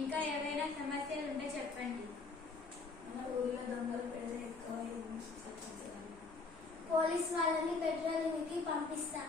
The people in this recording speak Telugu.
ఇంకా ఏవైనా సమస్యలు ఉంటే చెప్పండి. మన ఊర్లో దొంగలు పెడితే ఎక్కువ పోలీస్ వాళ్ళని పెట్రోలింగ్కి పంపిస్తా.